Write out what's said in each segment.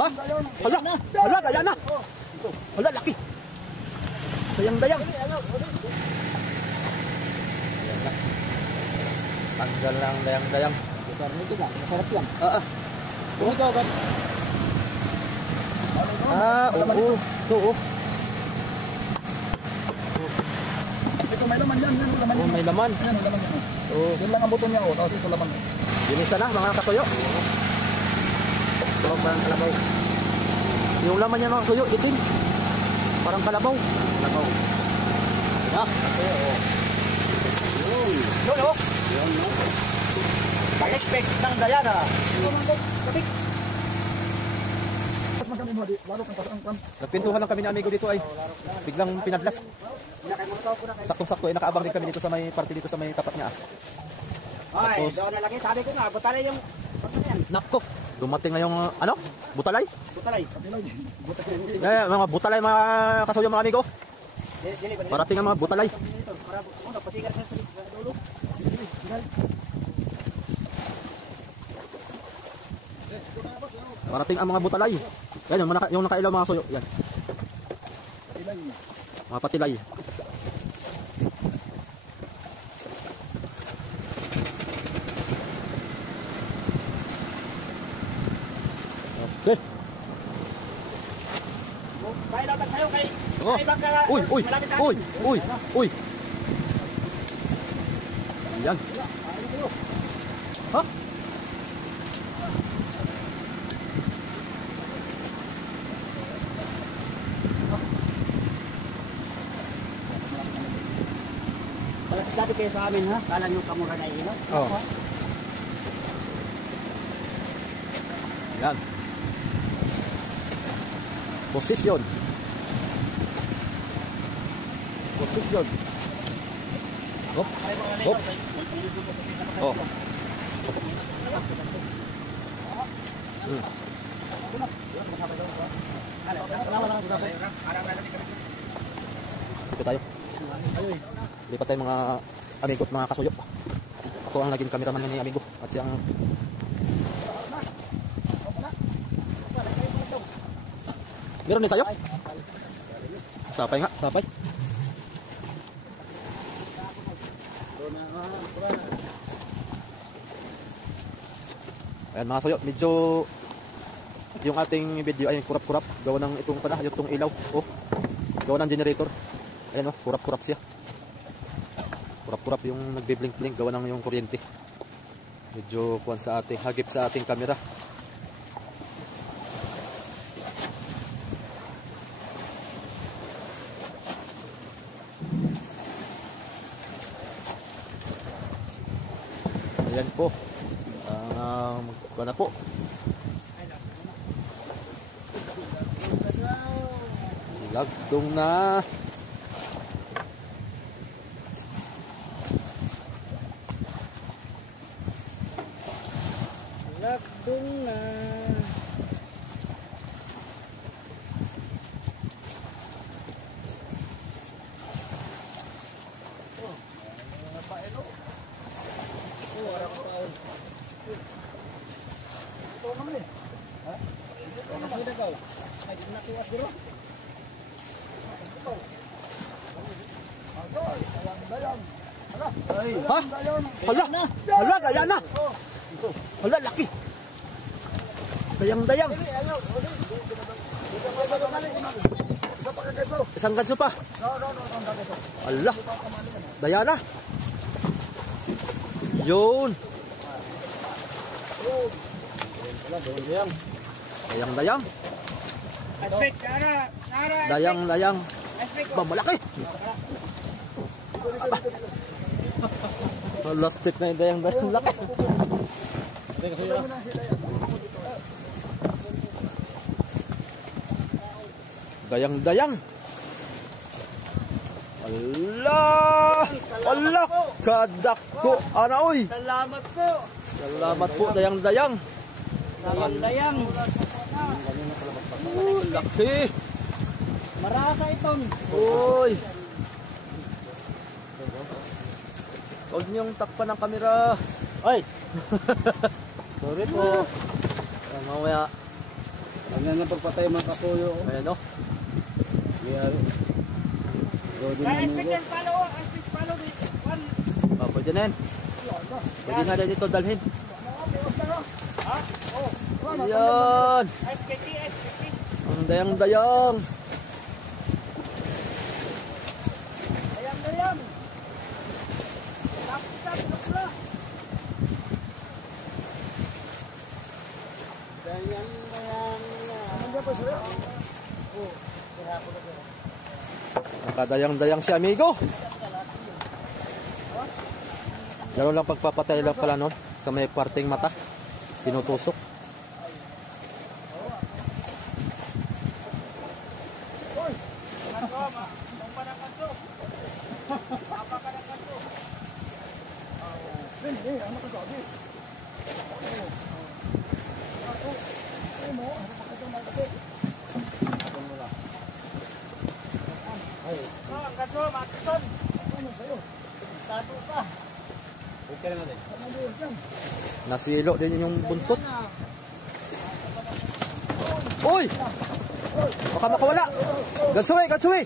Ha? Hala! Hala! Daya na! Hala! Laki! Dayang-dayang! Tanggal lang dayang-dayang. Masarap yan. Oo. Ito, oh. Ito may laman yan. Yan laman yan. May laman. Yan laman yan. Oo. Yan lang ang buto niya. Tapos ito laman. Ginisa na mga kasuyo. Parang kalabaw. Yung laman niya mga kasuyo, itim. Parang kalabaw. Kalabaw. Ya. Yun, oh. Palikpik ng dayana. Kapik. Nagpintuhan lang kami ng amigo dito ay biglang pinadlas. Saktong-sakto ay nakaabang din kami dito sa may party dito sa may tapat niya. Ay, doon na lagi. Sabi ko nga, butalay yung... Nakko, dumating na yung ano? Butalay? Butalay. Mga butalay mga kasuyo mga amigo. Parating ang mga butalay. Parating ang mga butalay. Yan, yung nakailaw mga kasuyo. Yan. Mga patilay. Okay. Kaya dapat sa'yo kay... Uy. Yan. Ha? Dati kayo sa amin, ha? Kala nyo kamura na ilaw? Oo. Yan. Posisyon. Hop. Hop. Oh. Ito tayo. Lipat tayo mga amigo at mga kasuyo. Ako ang naging cameraman ni amigo at siyang meron din sa'yo? Sapay nga, sapay. Ayan mga kasuyo, medyo yung ating video ay kurap-kurap. Gawa ng itong pala, itong ilaw. Oh, gawa ng generator. Ayan oh, kurap-kurap siya. Kurap-kurap yung nagbe-blink-blink. Gawa ng yung kuryente. Medyo kuwan sa ating, hagip sa ating camera. Ayan po. Magkuha na po. Lagdong na. Lagdong na. Ha? Hala! Hala, daya na! Hala, laki! Dayang-dayang! Isang ganso pa! Hala! Daya na! Yun! Dayang-dayang! Dayang-dayang! Ba, malaki! Last tip na yung dayang-dayang laki. Dayang-dayang. Allah! Allah! Kadako! Ana oy! Salamat po. Salamat po, dayang-dayang. Dayang-dayang. Laki! Marasa itong. Uy! Huwag niyong takpan ng kamera. Oy! Sorry po. Ayan, mamaya. Hanggang nga pagpatay mga kapuyo. Ayan o. Ayan. Pwede na yan. Pwede na din ito dalhin. Ayan. Ang dayang-dayang. Nakadayang-dayang si amigo. Lalo lang pagpapatay lang pala no, sa may parting mata. Tinutusok. Nasilo din yung buntot. Uy! Baka makawala. Gatsuwi, gatsuwi.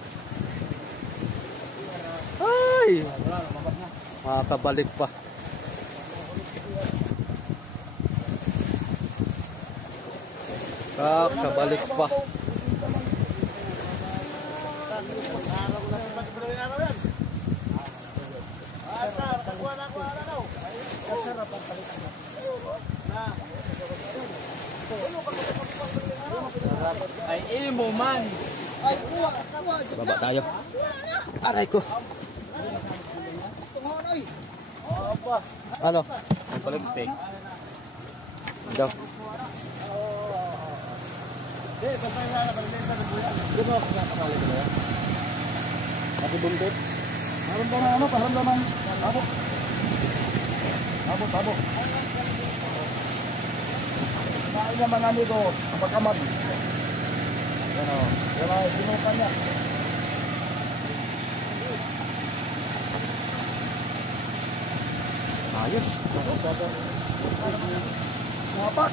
Ay! Makakabalik pa. Kakabalik pa. Ay, ilmo man. Baba tayo. Aray ko. Ano? Ang palagpig. Daw. Pati buntot. Paramdaman ano? Paramdaman. Abot. Abot, abot. Kain naman namin ito. Ang pagkamad. Yan o. Yan o. Sinukan niya. Ayos. Mapak.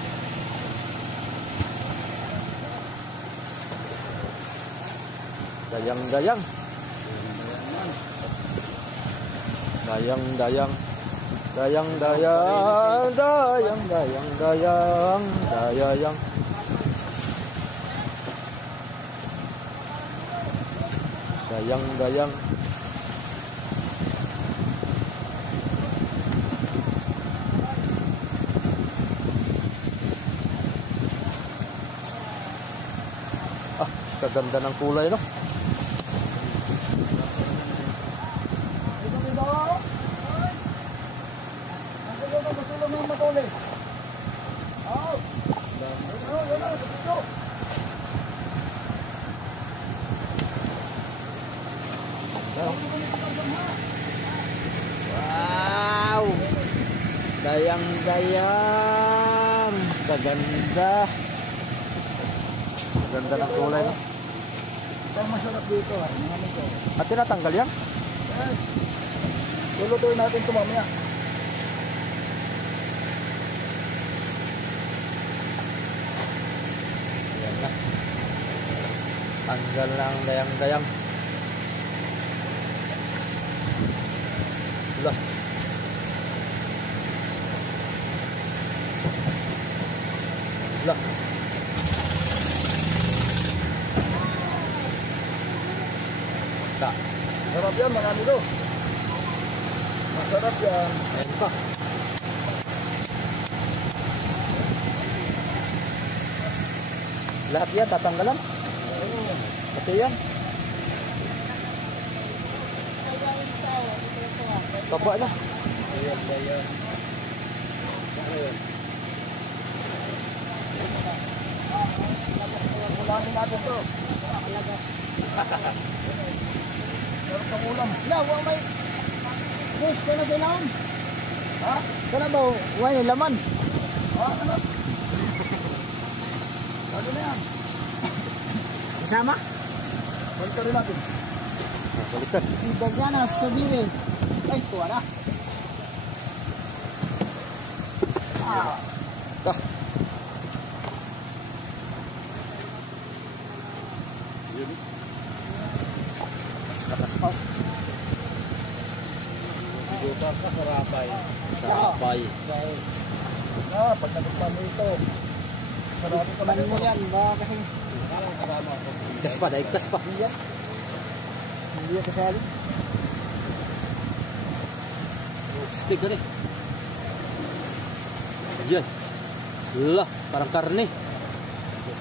Dayang-dayang. Dayang-dayang. Dayang-dayang. Dayang-dayang. Dayang. Dayang-dayang. Ah, kaganda ng kulay no. Wow! Dayang-dayang. Kaganda. Kaganda ng kulay no. Ang masarap dito. At tinatanggal yan? Lulutuin natin ito mamaya. Yan na. Tanggal na ang dayang-dayang. Lah. Lah. Tak. Masarap yan, marami ito. Masarap yan. Ayan pa. Lahat yan tatanggalan. Pati yan. Baba na. Ayan, ayan. Ayan. Kulangin natin ito. Sarap ng ulam. Yawa may... Yes, kaya sa ilawan. Ha? Kaya ba, wala laman. Ha? Ano? Ano na yan? Kasama? Balikan rin natin. Balikan. Ibagyan na, subiri. Ay, tuwa na. Ka. Katas pa. Lugar ka sa Rapay. Sapay. Pag nagpapalo ito. Sarado ka Kumanin mo yan, ba kasi Ikas pa, daikas pa. hindi yan kasali. Stick ka rin. Diyan. Lah, parang karne.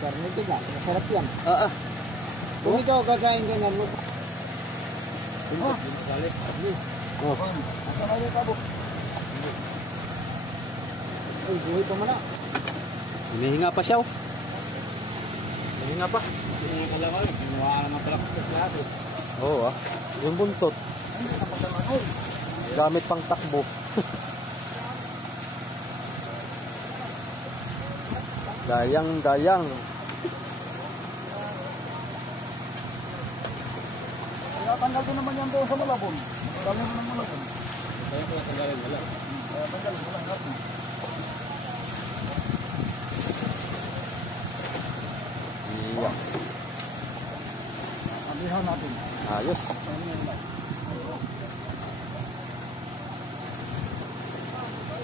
Karne ito nga, masarap yan. Ah. Kung ikaw kakain ka na mo. Oh. Asa na yung tabo? Uy, buhay pa man na. Hinihinga pa siya, oh. Hinihinga pa. Hindi ka lang ulit. Kinuha naman pala ko sa klase. Oo, ah. Yung buntot. Hindi na magkalangoy. Gamit pang takbo. Dayang. Kaya tanggal ko naman yan doon sa Malabon. Dali mo ng Malabon. Kaya ko tanggalin wala. Kaya tanggal ko lang natin. Iya. Amihan natin. Ayos.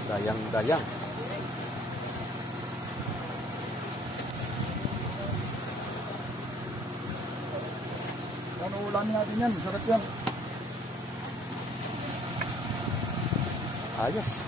Dayang. Ano ulamin natin yan? Sarap yan. Ayos.